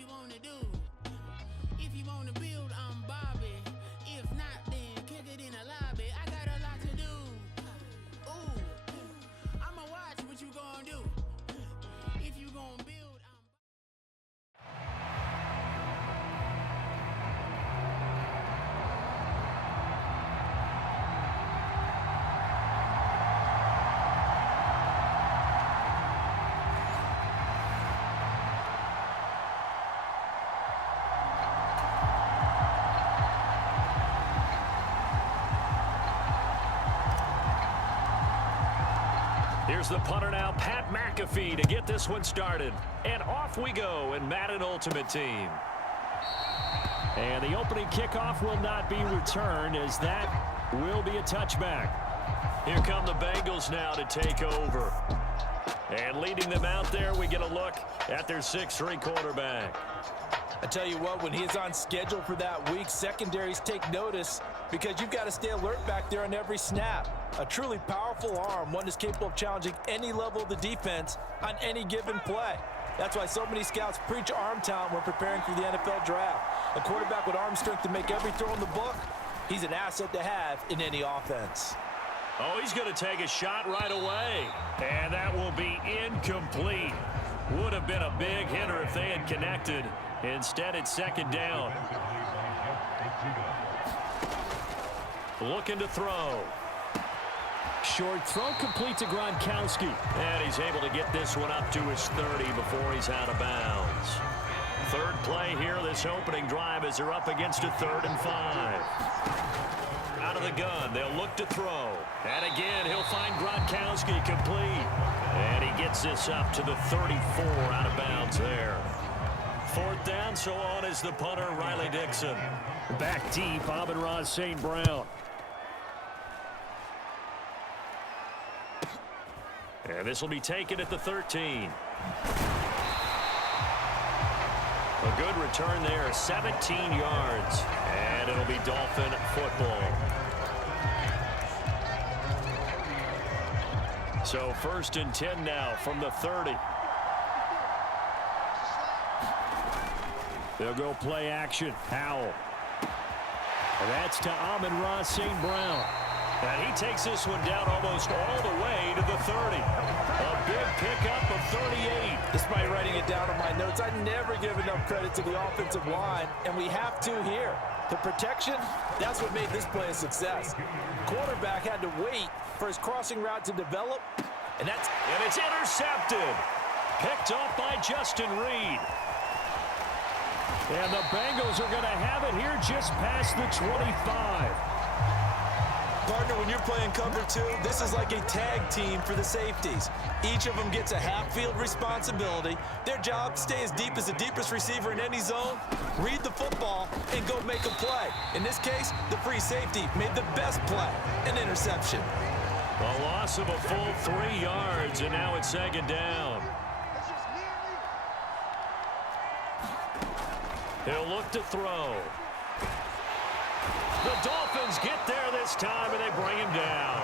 you wanna do? If you wanna build, I'm Bobby. If not, then kick it in the lobby. I got a lot to do. Ooh, I'ma watch what you gonna do. If you gonna build, Here's the punter now, Pat McAfee, to get this one started. And off we go in Madden Ultimate Team. And the opening kickoff will not be returned, as that will be a touchback. Here come the Bengals now to take over. And leading them out there, we get a look at their 6'3" quarterback. I tell you what, when he's on schedule for that week, secondaries take notice because you've got to stay alert back there on every snap. A truly powerful arm, one is capable of challenging any level of the defense on any given play. That's why so many scouts preach arm talent when preparing for the NFL draft. A quarterback with arm strength to make every throw in the book, he's an asset to have in any offense. Oh, he's going to take a shot right away. And that will be incomplete. Would have been a big hitter if they had connected. Instead, it's second down. Looking to throw. Short throw complete to Gronkowski. And he's able to get this one up to his 30 before he's out of bounds. Third play here, this opening drive, as they're up against a 3rd and 5. Out of the gun, they'll look to throw. And again, he'll find Gronkowski complete. And he gets this up to the 34, out of bounds there. 4th down, so on is the punter, Riley Dixon. Back deep, Amon-Ra St. Brown. And this will be taken at the 13. A good return there, 17 yards. And it'll be Dolphin football. So 1st and 10 now from the 30. They'll go play action. Howell. And that's to Amon-Ra St. Brown. And he takes this one down almost all the way to the 30. A big pickup of 38. Despite writing it down on my notes, I never give enough credit to the offensive line, and we have to here. The protection, that's what made this play a success. Quarterback had to wait for his crossing route to develop, and it's intercepted. Picked off by Justin Reed. And the Bengals are going to have it here just past the 25. Partner, when you're playing cover 2, this is like a tag team for the safeties. Each of them gets a half-field responsibility. Their job, stay as deep as the deepest receiver in any zone, read the football, and go make a play. In this case, the free safety made the best play, an interception. A loss of a full 3 yards, and now it's 2nd down. He'll look to throw. The Dolphins get there this time, and they bring him down.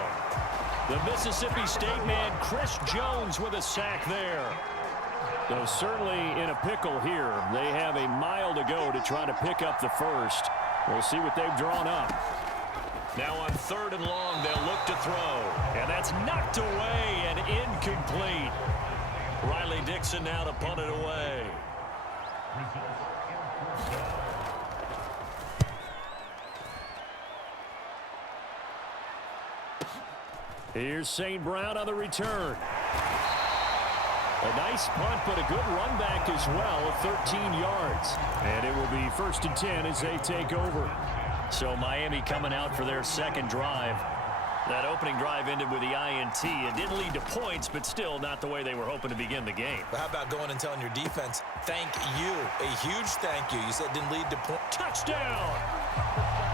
The Mississippi State man, Chris Jones, with a sack there. So certainly in a pickle here. They have a mile to go to try to pick up the first. We'll see what they've drawn up. Now on 3rd and long, they'll look to throw. And that's knocked away and incomplete. Riley Dixon now to punt it away. Here's St. Brown on the return. A nice punt, but a good run back as well of 13 yards. And it will be 1st and 10 as they take over. So Miami coming out for their 2nd drive. That opening drive ended with the INT. It didn't lead to points, but still not the way they were hoping to begin the game. But how about going and telling your defense, thank you, a huge thank you. You said it didn't lead to points. Touchdown!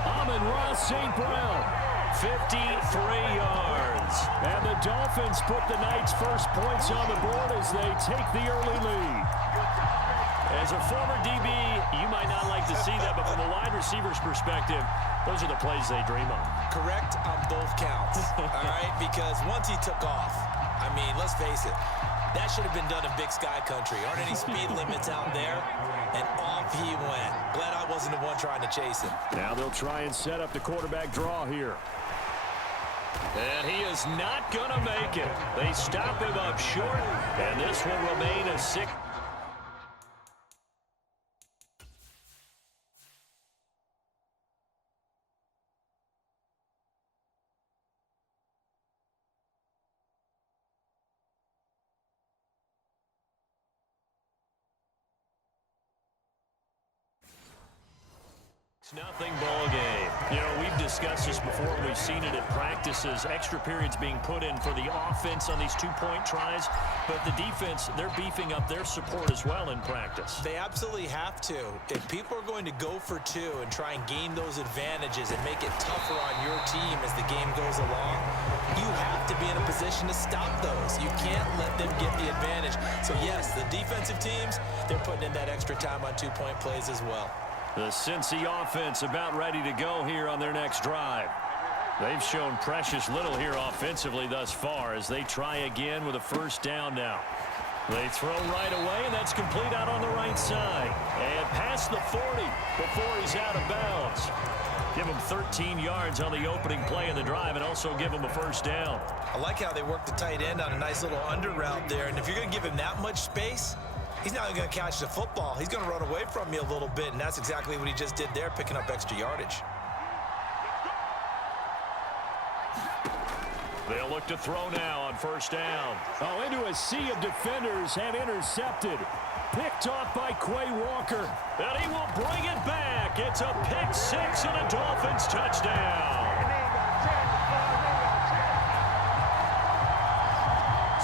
Amon-Ra St. Brown, 53 yards. And the Dolphins put the Knights' first points on the board as they take the early lead. As a former DB, you might not like to see that, but from a wide receiver's perspective, those are the plays they dream of. Correct on both counts, all right? Because once he took off, I mean, let's face it, That should have been done in Big Sky Country. Aren't any speed limits out there? And off he went. Glad I wasn't the one trying to chase him. Now they'll try and set up the quarterback draw here. And he is not going to make it. They stop him up short, and this will remain a 6. Nothing ball game. You know, we've discussed this before. We've seen it at practices. Extra periods being put in for the offense on these two-point tries. But the defense, they're beefing up their support as well in practice. They absolutely have to. If people are going to go for two and try and gain those advantages and make it tougher on your team as the game goes along, you have to be in a position to stop those. You can't let them get the advantage. So, yes, the defensive teams, they're putting in that extra time on two-point plays as well. The Cincy offense about ready to go here on their next drive. They've shown precious little here offensively thus far as they try again with a first down now. They throw right away, and that's complete out on the right side. And past the 40 before he's out of bounds. Give him 13 yards on the opening play of the drive and also give him a first down. I like how they work the tight end on a nice little under route there. And if you're going to give him that much space, he's not going to catch the football. He's going to run away from you a little bit, and that's exactly what he just did there, picking up extra yardage. They'll look to throw now on first down. Oh, into a sea of defenders and intercepted. Picked off by Quay Walker. And he will bring it back. It's a pick six and a Dolphins touchdown.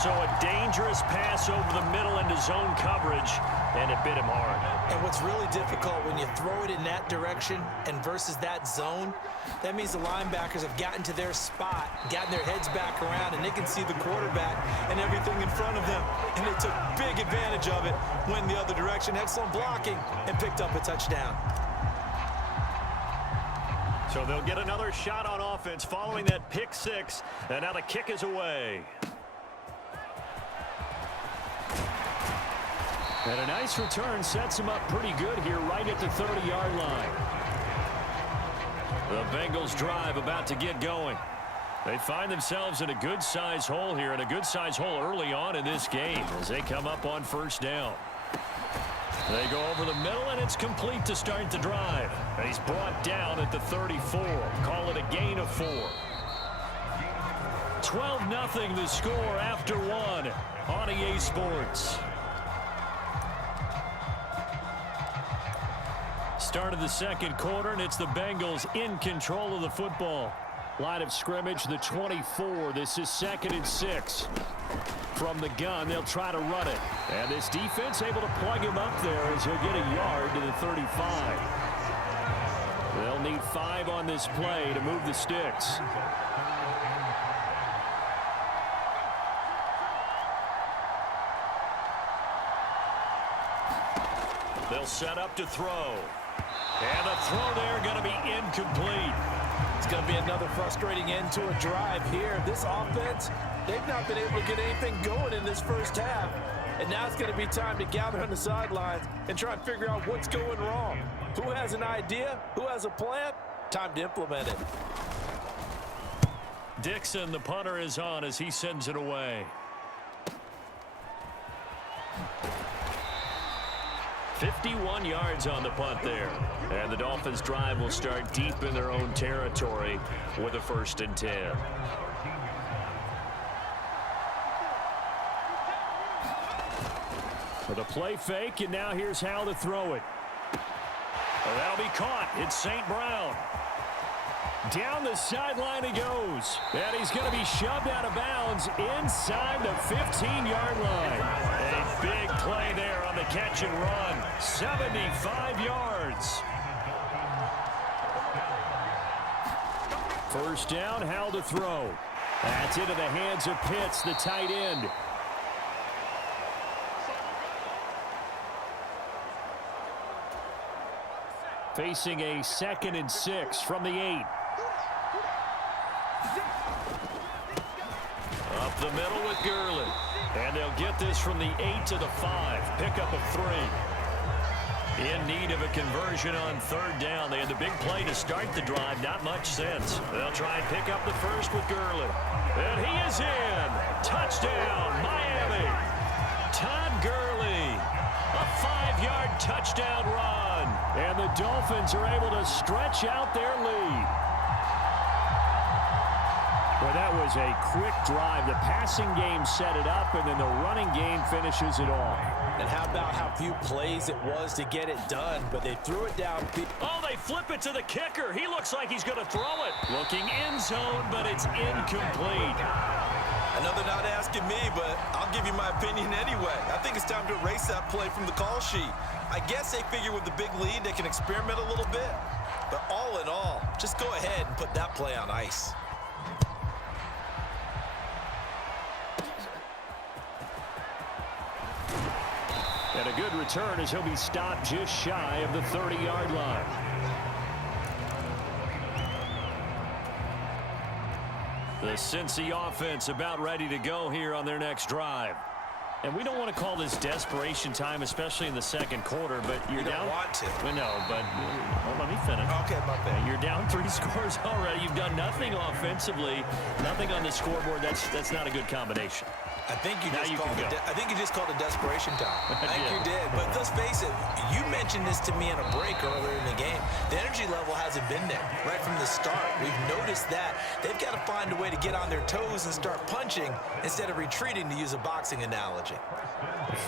So a dangerous pass over the middle into zone coverage, and it bit him hard. And what's really difficult when you throw it in that direction and versus that zone, that means the linebackers have gotten to their spot, gotten their heads back around, and they can see the quarterback and everything in front of them. And they took big advantage of it, went the other direction, excellent blocking, and picked up a touchdown. So they'll get another shot on offense following that pick six, and now the kick is away. And a nice return sets him up pretty good here right at the 30-yard line. The Bengals drive about to get going. They find themselves in a good-sized hole here, and a good-sized hole early on in this game as they come up on first down. They go over the middle, and it's complete to start the drive. And he's brought down at the 34. Call it a gain of 4. 12-0 the score after one on EA Sports. Start of the second quarter, and it's the Bengals in control of the football. Line of scrimmage, the 24. This is 2nd and 6. From the gun, they'll try to run it. And this defense able to plug him up there as he'll get a yard to the 35. They'll need 5 on this play to move the sticks. They'll set up to throw. And the throw there going to be incomplete. It's going to be another frustrating end to a drive here. This offense, they've not been able to get anything going in this first half. And now it's going to be time to gather on the sidelines and try and figure out what's going wrong. Who has an idea? Who has a plan? Time to implement it. Dixon, the punter, is on as he sends it away. 51 yards on the punt there. And the Dolphins drive will start deep in their own territory with a 1st and 10. With a play fake, and now here's how to throw it. Well, that'll be caught. It's St. Brown. Down the sideline he goes. And he's going to be shoved out of bounds inside the 15-yard line. A big play there on the catch and run. 75 yards. First down, how to throw. That's into the hands of Pitts, the tight end. Facing a 2nd and 6 from the 8. Up the middle with Gurley. And they'll get this from the 8 to the 5. Pickup of 3. In need of a conversion on third down. They had the big play to start the drive. Not much sense. They'll try and pick up the first with Gurley. And he is in. Touchdown, Miami. Todd Gurley. A 5-yard touchdown run. And the Dolphins are able to stretch out their lead. Well, that was a quick drive. The passing game set it up, and then the running game finishes it all. And how about how few plays it was to get it done, but they threw it down. Oh, they flip it to the kicker. He looks like he's going to throw it. Looking end zone, but it's incomplete. Another not asking me, but I'll give you my opinion anyway. I think it's time to erase that play from the call sheet. I guess they figure with the big lead they can experiment a little bit. But all in all, just go ahead and put that play on ice. And a good return as he'll be stopped just shy of the 30-yard line. The Cincy offense about ready to go here on their next drive. And we don't want to call this desperation time, especially in the second quarter, but you're down. You don't want to. Well, no, but well, let me finish. Okay, my bad. You're down 3 scores already. You've done nothing offensively, nothing on the scoreboard. That's not a good combination. I think you just called it desperation time. I think you did. But let's face it, you mentioned this to me in a break earlier in the game. The energy level hasn't been there right from the start. We've noticed that. They've got to find a way to get on their toes and start punching instead of retreating, to use a boxing analogy.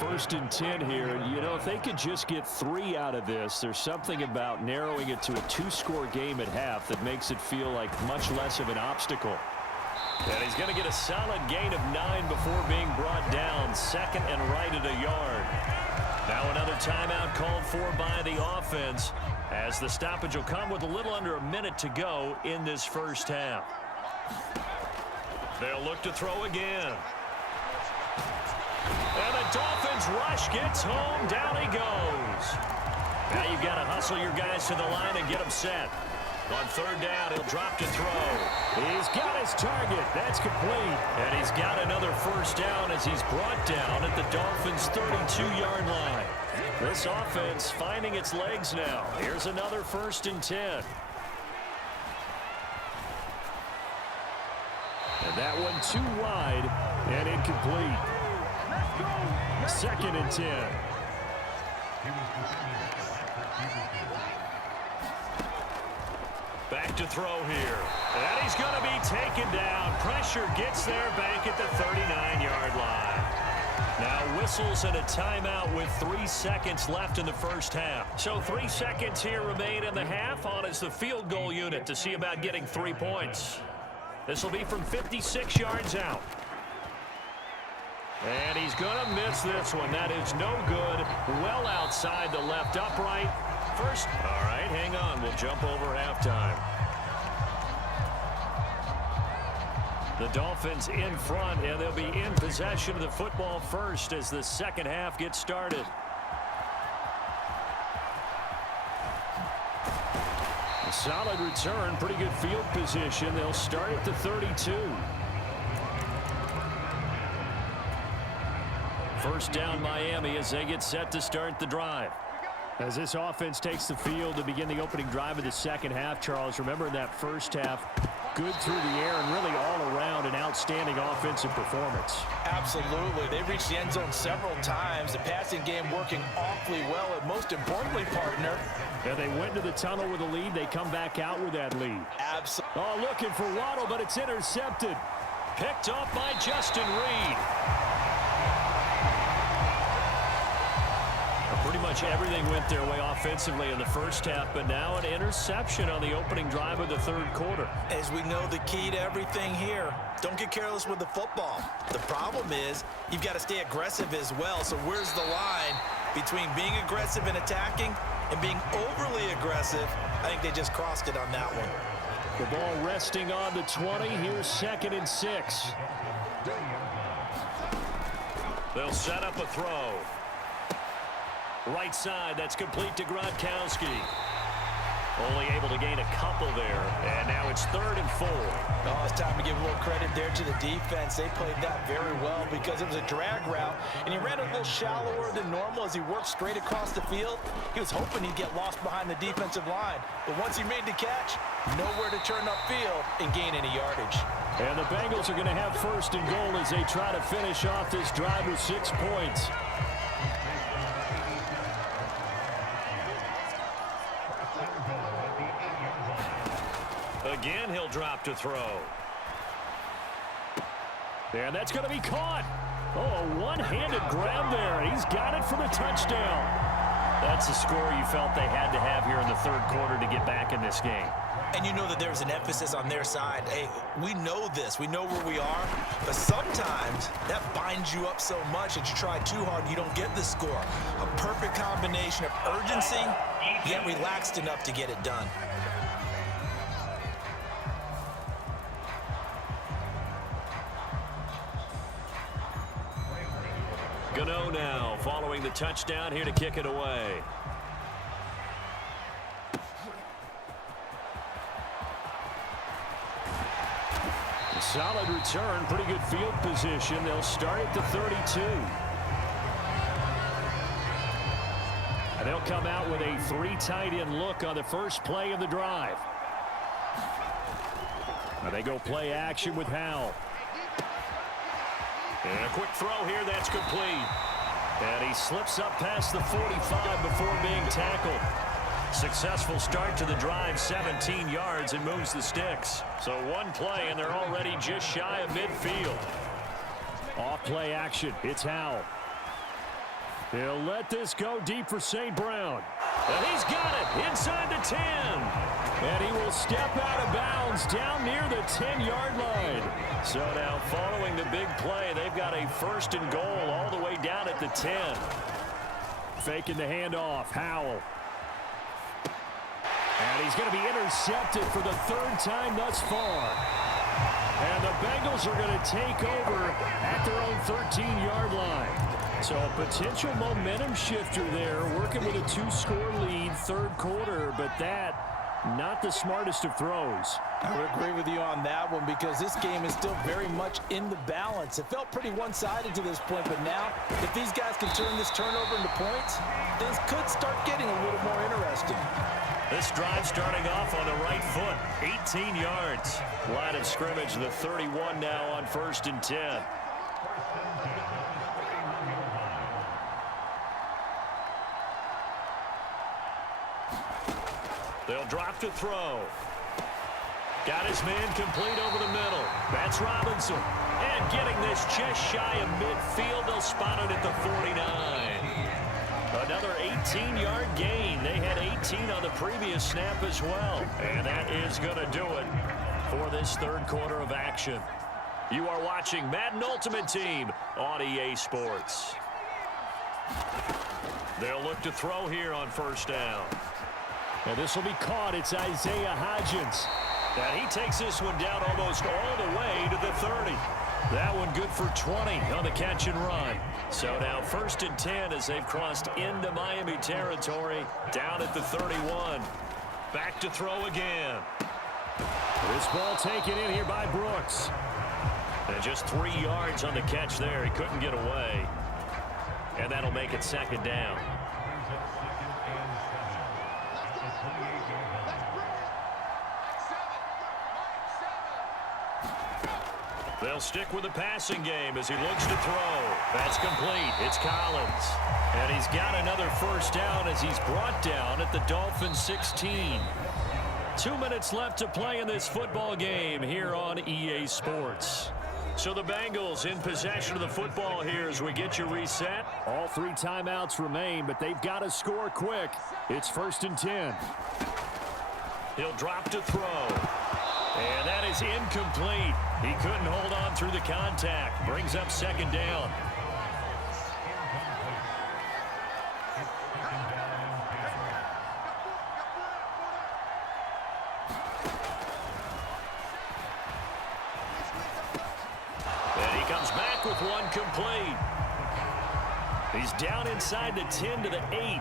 1st and 10 here. You know, if they could just get 3 out of this, there's something about narrowing it to a 2-score game at half that makes it feel like much less of an obstacle. And he's going to get a solid gain of 9 before being brought down. 2nd and right at a yard. Now another timeout called for by the offense, as the stoppage will come with a little under a minute to go in this first half. They'll look to throw again. And the Dolphins rush gets home. Down he goes. Now you've got to hustle your guys to the line and get them set. On third down, he'll drop to throw. He's got his target. That's complete. And he's got another first down as he's brought down at the Dolphins' 32-yard line. This offense finding its legs now. Here's another 1st and 10. And that one too wide and incomplete. 2nd and 10. Back to throw here. And he's going to be taken down. Pressure gets there back at the 39-yard line. Now whistles and a timeout with 3 seconds left in the first half. So 3 seconds here remain in the half. On is the field goal unit to see about getting 3 points. This will be from 56 yards out. And he's going to miss this one. That is no good. Well outside the left upright. First, all right, hang on. We'll jump over halftime. The Dolphins in front, and they'll be in possession of the football first as the second half gets started. A solid return, pretty good field position. They'll start at the 32. First down Miami as they get set to start the drive. As this offense takes the field to begin the opening drive of the second half, Charles, remember in that first half, good through the air and really all around an outstanding offensive performance. Absolutely. They reached the end zone several times. The passing game working awfully well, and most importantly, partner. And they went to the tunnel with a lead. They come back out with that lead. Absolutely. Oh, looking for Waddle, but it's intercepted. Picked up by Justin Reed. Pretty much everything went their way offensively in the first half, but now an interception on the opening drive of the third quarter. As we know, the key to everything here, don't get careless with the football. The problem is you've got to stay aggressive as well. So where's the line between being aggressive and attacking and being overly aggressive? I think they just crossed it on that one. The ball resting on the 20. Here's 2nd and 6. They'll set up a throw. Right side, that's complete to Gronkowski. Only able to gain a couple there, and now it's 3rd and 4. Oh, it's time to give a little credit there to the defense. They played that very well because it was a drag route, and he ran a little shallower than normal as he worked straight across the field. He was hoping he'd get lost behind the defensive line, but once he made the catch, nowhere to turn upfield and gain any yardage. And the Bengals are going to have 1st and goal as they try to finish off this drive with 6 points. Again, he'll drop to throw. And that's going to be caught. Oh, a one-handed grab there. He's got it for the touchdown. That's the score you felt they had to have here in the 3rd quarter to get back in this game. And you know that there's an emphasis on their side. Hey, we know this. We know where we are. But sometimes that binds you up so much that you try too hard and you don't get the score. A perfect combination of urgency, yet relaxed enough to get it done. Gano now following the touchdown here to kick it away. Solid return, pretty good field position. They'll start at the 32. And they'll come out with a 3 tight end look on the first play of the drive. Now they go play action with Howell. And a quick throw here, that's complete. And he slips up past the 45 before being tackled. Successful start to the drive, 17 yards, and moves the sticks. So one play, and they're already just shy of midfield. Off play action, it's Howell. He'll let this go deep for St. Brown. And he's got it inside the 10. And he will step out of bounds down near the 10-yard line. So now following the big play, they've got a 1st and goal all the way down at the 10. Faking the handoff, Howell. And he's going to be intercepted for the 3rd time thus far. And the Bengals are going to take over at their own 13-yard line. So a potential momentum shifter there, working with a 2-score lead, 3rd quarter, but that not the smartest of throws. I would agree with you on that one because this game is still very much in the balance. It felt pretty one-sided to this point, but now if these guys can turn this turnover into points, things could start getting a little more interesting. This drive starting off on the right foot, 18 yards. Line of scrimmage, the 31 now on 1st and 10. They'll drop to throw. Got his man complete over the middle. That's Robinson. And getting this just shy of midfield, they'll spot it at the 49. Another 18-yard gain. They had 18 on the previous snap as well. And that is going to do it for this 3rd quarter of action. You are watching Madden Ultimate Team on EA Sports. They'll look to throw here on 1st down. And this will be caught. It's Isaiah Hodgins. And he takes this one down almost all the way to the 30. That one good for 20 on the catch and run. So now 1st and 10 as they've crossed into Miami territory down at the 31. Back to throw again. This ball taken in here by Brooks. And just 3 yards on the catch there. He couldn't get away. And that'll make it 2nd down. They'll stick with the passing game as he looks to throw. That's complete. It's Collins. And he's got another 1st down as he's brought down at the Dolphins 16. 2 minutes left to play in this football game here on EA Sports. So the Bengals in possession of the football here as we get you reset. All 3 timeouts remain, but they've got to score quick. It's 1st and 10. He'll drop to throw. And that is incomplete. He couldn't hold on through the contact. Brings up 2nd down. And he comes back with one complete. He's down inside the 10 to the 8.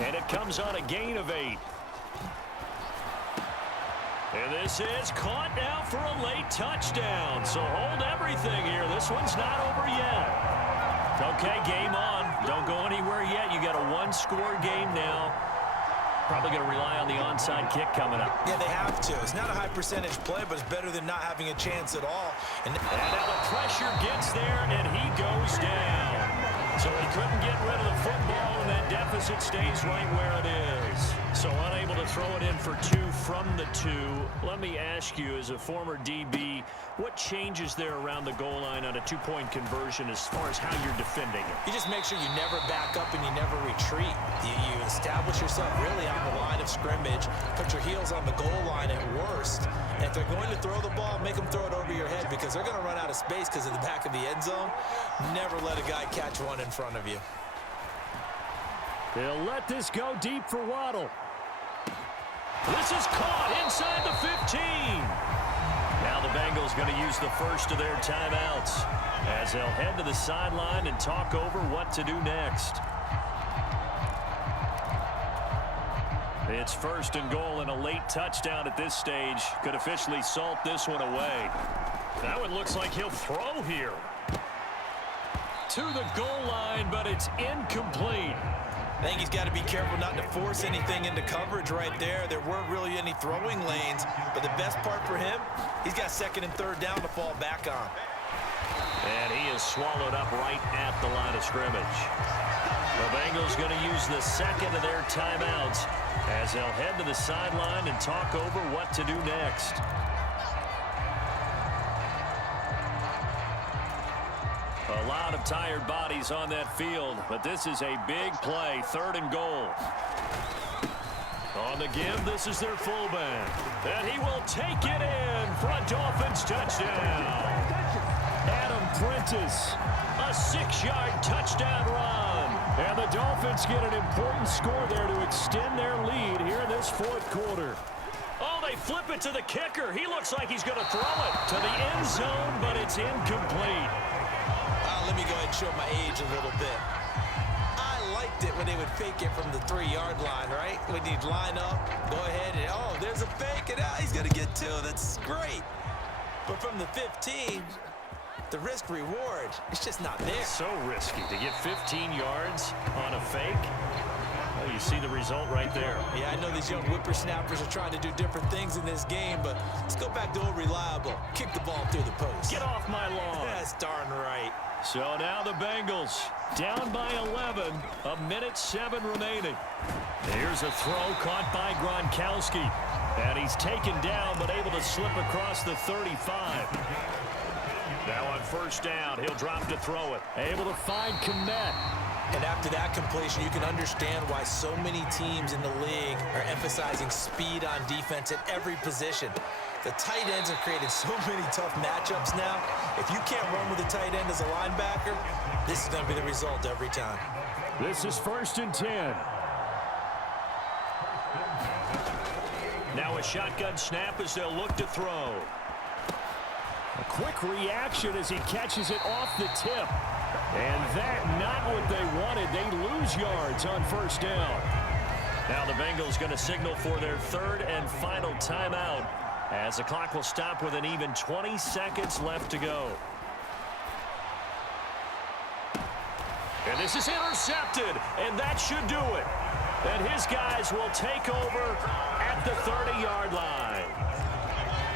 And it comes on a gain of 8. And this is caught now for a late touchdown. So hold everything here. This one's not over yet. Okay, game on. Don't go anywhere yet. You got a one-score game now. Probably going to rely on the onside kick coming up. Yeah, they have to. It's not a high-percentage play, but it's better than not having a chance at all. And now the pressure gets there, and he goes down. So he couldn't get rid of the football, and that deficit stays right where it is. So unable to throw it in for 2 from the 2. Let me ask you, as a former DB, what changes there around the goal line on a 2-point conversion as far as how you're defending it? You just make sure you never back up and you never retreat. You establish yourself really on the line of scrimmage, put your heels on the goal line at worst. And if they're going to throw the ball, make them throw it over your head because they're going to run out of space because of the back of the end zone. Never let a guy catch one in front of you. They'll let this go deep for Waddle. This is caught inside the 15. Now the Bengals going to use the first of their timeouts as they'll head to the sideline and talk over what to do next. It's 1st and goal, and a late touchdown at this stage could officially salt this one away. That one looks like he'll throw here. To the goal line, but it's incomplete. I think he's got to be careful not to force anything into coverage right there. There weren't really any throwing lanes, but the best part for him, he's got 2nd and 3rd down to fall back on. And he is swallowed up right at the line of scrimmage. The Bengals going to use the second of their timeouts as they'll head to the sideline and talk over what to do next. A lot of tired bodies on that field, but this is a big play, 3rd and goal. On the give, this is their fullback. And he will take it in for a Dolphins touchdown. Adam Prentice, a 6-yard touchdown run. And the Dolphins get an important score there to extend their lead here in this 4th quarter. Oh, they flip it to the kicker. He looks like he's going to throw it to the end zone, but it's incomplete. Let me go ahead and show my age a little bit. I liked it when they would fake it from the 3-yard line, right? When you'd line up, go ahead, and oh, there's a fake, and he's going to get 2. That's great. But from the 15, the risk-reward, it's just not there. So risky to get 15 yards on a fake. Well, you see the result right there. Yeah, I know these young whippersnappers are trying to do different things in this game, but let's go back to old reliable. Kick the ball through the post. Get off my lawn. That's darn right. So now the Bengals down by 11, 1:07 remaining. Here's a throw caught by Gronkowski. And he's taken down but able to slip across the 35. Now on 1st down, he'll drop to throw it. Able to find Komet. And after that completion, you can understand why so many teams in the league are emphasizing speed on defense at every position. The tight ends have created so many tough matchups now. If you can't run with a tight end as a linebacker, this is going to be the result every time. This is 1st and 10. Now a shotgun snap as they'll look to throw. A quick reaction as he catches it off the tip. And that not what they wanted. They lose yards on 1st down. Now the Bengals going to signal for their 3rd and final timeout as the clock will stop with an even 20 seconds left to go. And this is intercepted, and that should do it. And his guys will take over at the 30-yard line.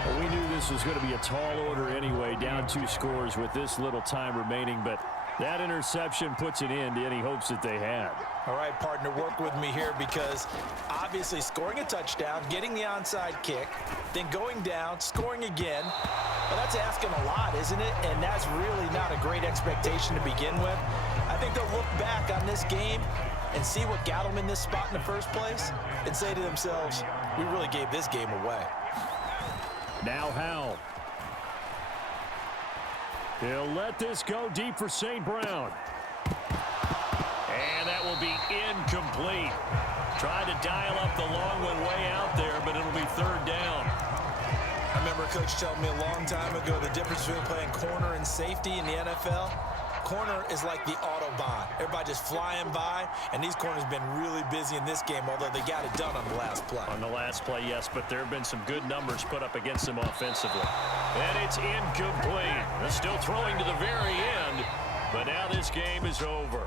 Well, we knew this was going to be a tall order anyway, down 2 scores with this little time remaining, but that interception puts an end to any hopes that they had. All right, partner, work with me here because obviously scoring a touchdown, getting the onside kick, then going down, scoring again, well, that's asking a lot, isn't it? And that's really not a great expectation to begin with. I think they'll look back on this game and see what got them in this spot in the first place and say to themselves, we really gave this game away. Now Howell. He'll let this go deep for St. Brown. And that will be incomplete. Tried to dial up the long one way out there, but it'll be 3rd down. I remember a coach telling me a long time ago the difference between playing corner and safety in the NFL. corner is like the Autobahn. Everybody just flying by, and these corners have been really busy in this game, although they got it done on the last play. On the last play, yes, but there have been some good numbers put up against them offensively. And it's incomplete. They're still throwing to the very end, but now this game is over.